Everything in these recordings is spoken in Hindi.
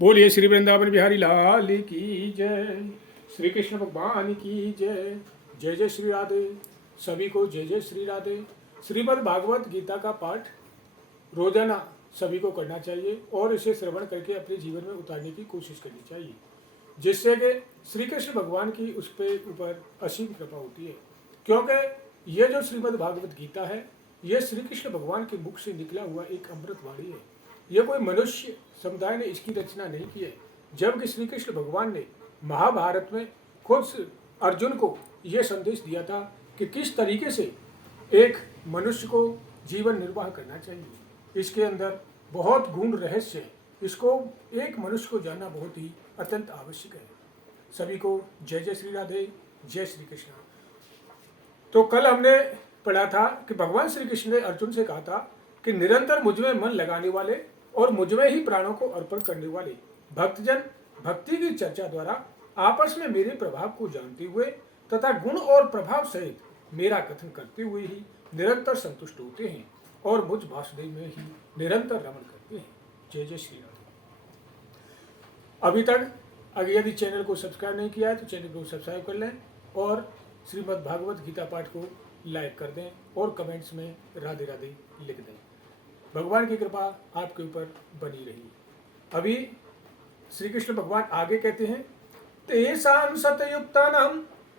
बोलिए श्री वृंदावन बिहारी लाल की जय। श्री कृष्ण भगवान की जय। जय जय श्री राधे। सभी को जय जय श्री राधे। श्रीमद् भागवत गीता का पाठ रोजाना सभी को करना चाहिए और इसे श्रवण करके अपने जीवन में उतारने की कोशिश करनी चाहिए, जिससे कि श्री कृष्ण भगवान की उस पे ऊपर असीम कृपा होती है। क्योंकि ये जो श्रीमद् भागवत गीता है, ये श्री कृष्ण भगवान के मुख से निकला हुआ एक अमृतवाणी है। ये कोई मनुष्य समुदाय ने इसकी रचना नहीं की है, जबकि श्री कृष्ण भगवान ने महाभारत में खुद अर्जुन को यह संदेश दिया था कि किस तरीके से एक मनुष्य को जीवन निर्वाह करना चाहिए। इसके अंदर बहुत गूढ़ रहस्य है, इसको एक मनुष्य को जानना बहुत ही अत्यंत आवश्यक है। सभी को जय जय श्री राधे, जय श्री कृष्ण। तो कल हमने पढ़ा था कि भगवान श्री कृष्ण ने अर्जुन से कहा था कि निरंतर मुझ में मन लगाने वाले और मुझ में ही प्राणों को अर्पण करने वाले भक्तजन भक्ति की चर्चा द्वारा आपस में मेरे प्रभाव को जानते हुए तथा गुण और प्रभाव सहित मेरा कथन करते हुए ही निरंतर संतुष्ट होते हैं और मुझ वासुदेव में ही निरंतर रमण करते हैं। जय जय श्री राम। अभी तक अगर यदि चैनल को सब्सक्राइब नहीं किया है तो चैनल को सब्सक्राइब कर लें और श्रीमद् भागवत गीता पाठ को लाइक कर दें और कमेंट्स में राधे राधे लिख दें। भगवान की कृपा आपके ऊपर बनी रही। अभी श्री कृष्ण भगवान आगे कहते हैं, तेषां सतयुक्तानां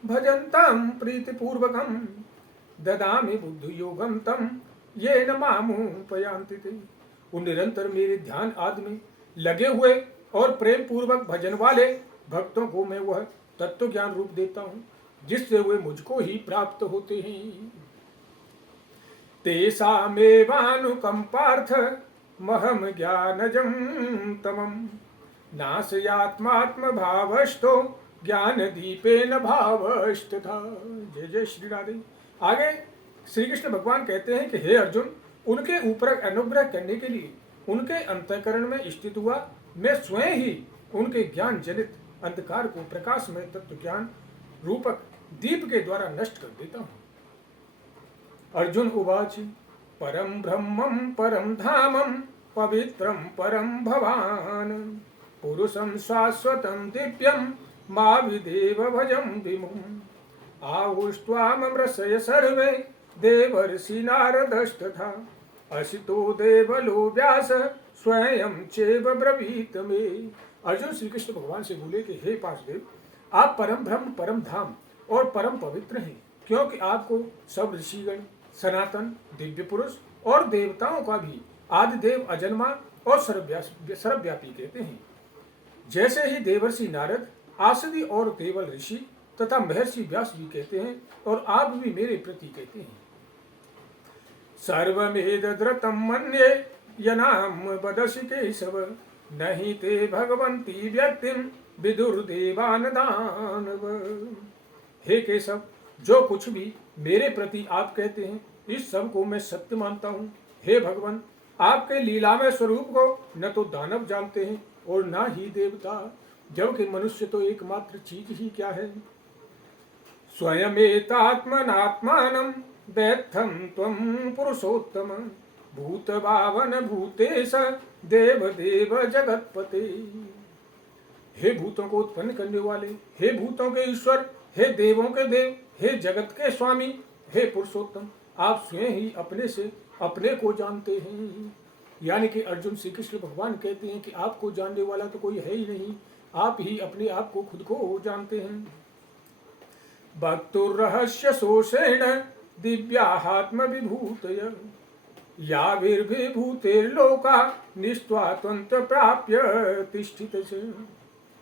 भजन्तां प्रीतिपूर्वकं ददामि बुद्धि योगं तं येन मामुपयान्ति ते। उन निरंतर मेरे ध्यान आदि में लगे हुए और प्रेम पूर्वक भजन वाले भक्तों को मैं वह तत्व ज्ञान रूप देता हूँ जिससे वे मुझको ही प्राप्त होते हैं। तेषामेवानुकंपार्थ महम ज्ञानजं तमं नाशयात्मात्म भावस्तो ज्ञान दीपेन भावस्तथा। जय जय श्री राधे। आगे श्री कृष्ण भगवान कहते हैं कि हे अर्जुन, उनके ऊपर अनुग्रह करने के लिए उनके अंतःकरण में स्थित हुआ मैं स्वयं ही उनके ज्ञान जनित अंधकार को प्रकाश में तत्व ज्ञान रूपक दीप के द्वारा नष्ट कर देता हूँ। अर्जुन उवाच, परम ब्रह्मं परम धामं पवित्रं परम भवान पुरुषं शाश्वतं दिव्यं मा विदेव भजं विमुम् आहुस्त्वामृषय सर्वे देवर्षि नारदस्तथा असितो देवलो व्यास स्वयं चैव ब्रवीत मे। अर्जुन श्री कृष्ण भगवान से बोले कि हे वासुदेव, आप परम ब्रह्म परम धाम और परम पवित्र हैं, क्योंकि आपको सब ऋषिगण सनातन दिव्य पुरुष और देवताओं का भी आदिदेव अजन्मा और सर्वव्यापी कहते हैं। जैसे ही देवर्षि नारद आसदी और देवल ऋषि तथा महर्षि व्यास भी कहते हैं और आप भी मेरे प्रति कहते हैं। सर्वमेतद्रतं मन्ये यनाम बदसि केशव नहि ते भगवन्ति व्यक्तिं विदुर्देवान दानव। हे केशव, जो कुछ भी मेरे प्रति आप कहते हैं इस सब को मैं सत्य मानता हूँ। हे भगवान, आपके लीलामय स्वरूप को न तो दानव जानते हैं और न ही देवता, जबकि मनुष्य तो एकमात्र चीज ही क्या है। स्वयमेतात्मनात्मानं वेत्थं त्वं पुरुषोत्तम भूतभावन भूतेश देव देव जगतपते। हे भूतों को उत्पन्न करने वाले, हे भूतों के ईश्वर, हे देवों के देव, हे जगत के स्वामी, हे पुरुषोत्तम, आप स्वयं ही अपने से अपने को जानते हैं। यानी कि अर्जुन श्री कृष्ण भगवान कहते हैं कि आपको जानने वाला तो कोई है ही नहीं, आप ही अपने आप को खुद को जानते हैं। भक्तुर्रहस्य शोषेण दिव्यात्म विभूतय याविर्विभूतिर्लोका निष्ट्वा त्वन्त प्राप्य तिष्ठित।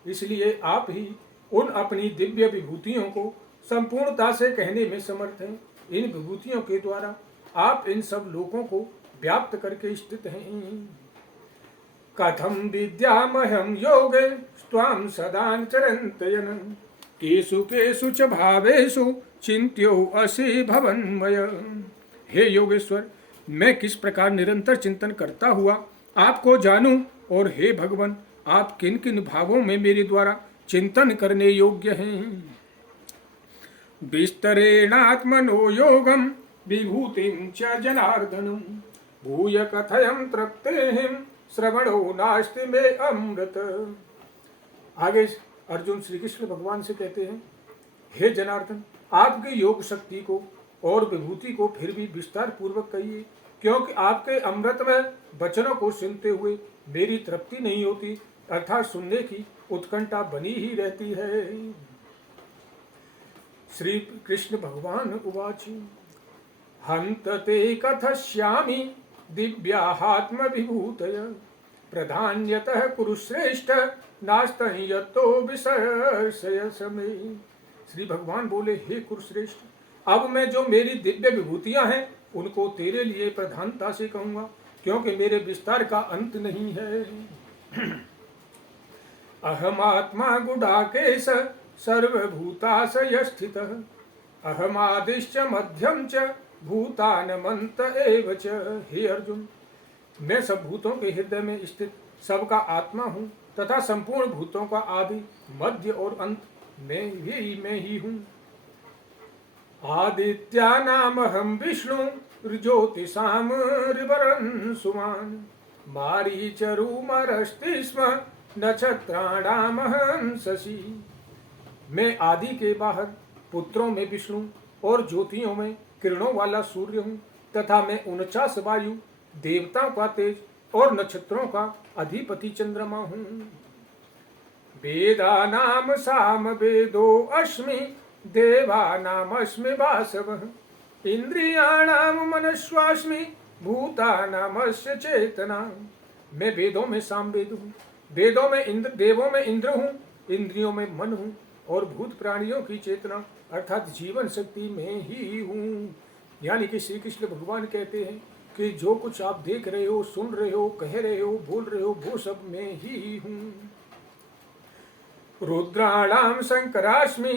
इसलिए आप ही उन अपनी दिव्य विभूतियों को संपूर्णता से कहने में समर्थ हैं। इन विभूतियों के द्वारा आप इन सब लोगों को व्याप्त करके स्थित हैं। कथम विद्यामहं योगे स्वाम सदान चरन्तयन् केषु केषु च भावेषु चिन्त्यो असि भवन्मय। हे योगेश्वर, मैं किस प्रकार निरंतर चिंतन करता हुआ आपको जानूं, और हे भगवान, आप किन किन भावों में मेरे द्वारा चिंतन करने योग्य हैं। विस्तरेणात्मनो योगं विभूतिं च जनार्दनं भूय कथयं तृप्तेहिं श्रवणो नास्ति में अमृत। आगे अर्जुन श्री कृष्ण भगवान से कहते हैं, हे जनार्दन, आपकी योग शक्ति को और विभूति को फिर भी विस्तार पूर्वक कहिए, क्योंकि आपके अमृतमय वचनों को सुनते हुए मेरी तृप्ति नहीं होती, अर्थात सुनने की उत्कंठा बनी ही रहती है। श्री कृष्ण भगवान उवाच, हंत ते कथयिष्यामि दिव्याहात्म विभूतय, प्रधान्यतः कुरुश्रेष्ठ नास्तं यतो विसर्षय समे। श्री भगवान बोले, हे कुरुश्रेष्ठ, अब मैं जो मेरी दिव्य विभूतियां हैं उनको तेरे लिए प्रधानता से कहूंगा, क्योंकि मेरे विस्तार का अंत नहीं है। अहमात्मा गुडाकेश सर्वभूताशय स्थितः, अहमादिश्च मध्यम च भूतानमन्त एव च। हे अर्जुन, मैं सब भूतों के हृदय में स्थित सबका आत्मा हूँ तथा संपूर्ण भूतों का आदि मध्य और अंत मैं ही हूँ। आदित्यानामहं विष्णु ज्योतिषां ऋवरं सुमान्, मारीचरूमरस्ति स्म नक्षत्राणामहं शशि। मैं आदि के बाहर पुत्रों में विष्णु और ज्योतियों में किरणों वाला सूर्य हूँ, तथा मैं 49 वायु, देवताओं का तेज और नक्षत्रों का अधिपति चंद्रमा हूँ। वेदानाम साम वेदो अस्मि, देवानामस्मि वासवः, इंद्रियाणाम मनस्वास्मि, भूतानामस्य चेतना। मैं वेदों में सामवेद हूँ, वेदों में इंद्र, देवों में इंद्र हूँ, इंद्रियों में मन हूँ और भूत प्राणियों की चेतना अर्थात जीवन शक्ति में ही हूँ। यानी कि श्री कृष्ण भगवान कहते हैं कि जो कुछ आप देख रहे हो, सुन रहे हो, कह रहे हो, बोल रहे हो, वो सब मैं ही हूँ। रुद्राणाम शंकरास्मि,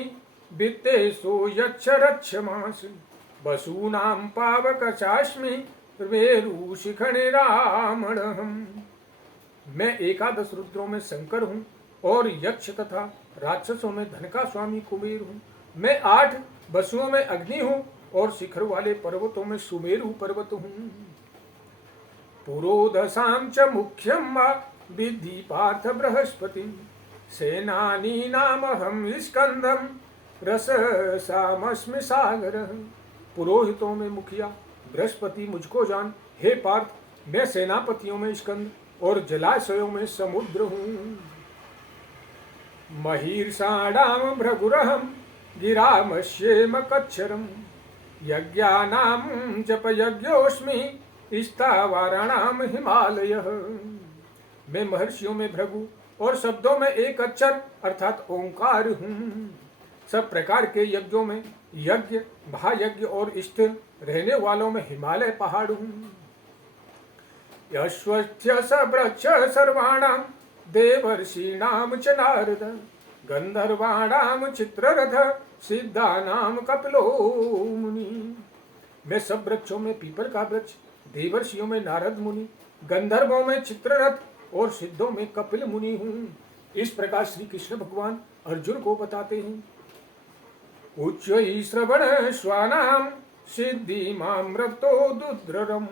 वित्तेषु यक्ष रक्षमासि, वसूनाम पावकचास्मि, मेरुशिखणे रामणहम्। मैं 11 रुद्रों में शंकर हूँ और यक्ष तथा राक्षसों में धन का स्वामी कुबेर हूँ। मैं 8 वसुओं में अग्नि हूँ और शिखर वाले पर्वतों में सुमेरु पर्वत हूँ। पुरोदशां च मुख्यं वा विद्धि पार्थ बृहस्पतिं, सेनानीनामहं स्कंदं रससामस्मि सागरः। पुरोहितों में मुखिया बृहस्पति मुझको जान, हे पार्थ, मैं सेनापतियों में स्कंद और जलाशयों में समुद्र हूँ। महीर्षाणां भृगुरहं गिरामश्येम कच्छरम्, यज्ञानां जपयज्ञोऽस्मि, स्थावराणां हिमालयः। मैं महर्षियों में भृगु और शब्दों में एक अक्षर अर्थात ओंकार हूँ। सब प्रकार के यज्ञों में यज्ञ, महायज्ञ और स्थिर रहने वालों में हिमालय पहाड़ हूँ। यश्वत्य स वृक्ष सर्वाणां देवर्षीणां च नारद, गंधर्वाणां चित्ररथ, सिद्धानां कपिलो मुनि। मैं सब वृक्षों में पीपल का वृक्ष, देवर्षियों में नारद मुनि, गंधर्वों में चित्ररथ और सिद्धों में कपिल मुनि हूँ। इस प्रकार श्री कृष्ण भगवान अर्जुन को बताते हैं। उच्चैः श्रवण श्वानां सिद्धिमामृतो दुद्ररम्,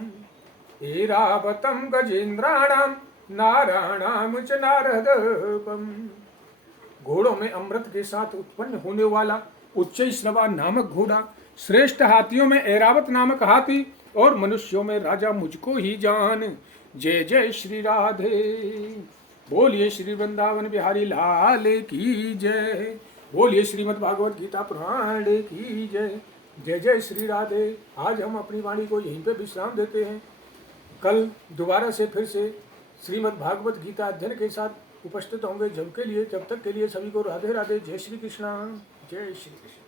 ऐरावतं गजेन्द्राणां नाराणां च नारदपम्। घोड़ों में अमृत के साथ उत्पन्न होने वाला उच्चैःश्रवा नामक घोड़ा, श्रेष्ठ हाथियों में ऐरावत नामक हाथी और मनुष्यों में राजा मुझको ही जान। जय जय श्री राधे। बोलिए श्री वृंदावन बिहारी लाल की जय। बोलिए श्रीमद् भागवत गीता पुराण की जय। जय जय श्री राधे। आज हम अपनी वाणी को यहीं पे विश्राम देते हैं। कल दोबारा से फिर से श्रीमद् भागवत गीता अध्ययन के साथ उपस्थित होंगे। जब तक के लिए सभी को राधे राधे। जय श्री कृष्णा। जय श्री कृष्ण।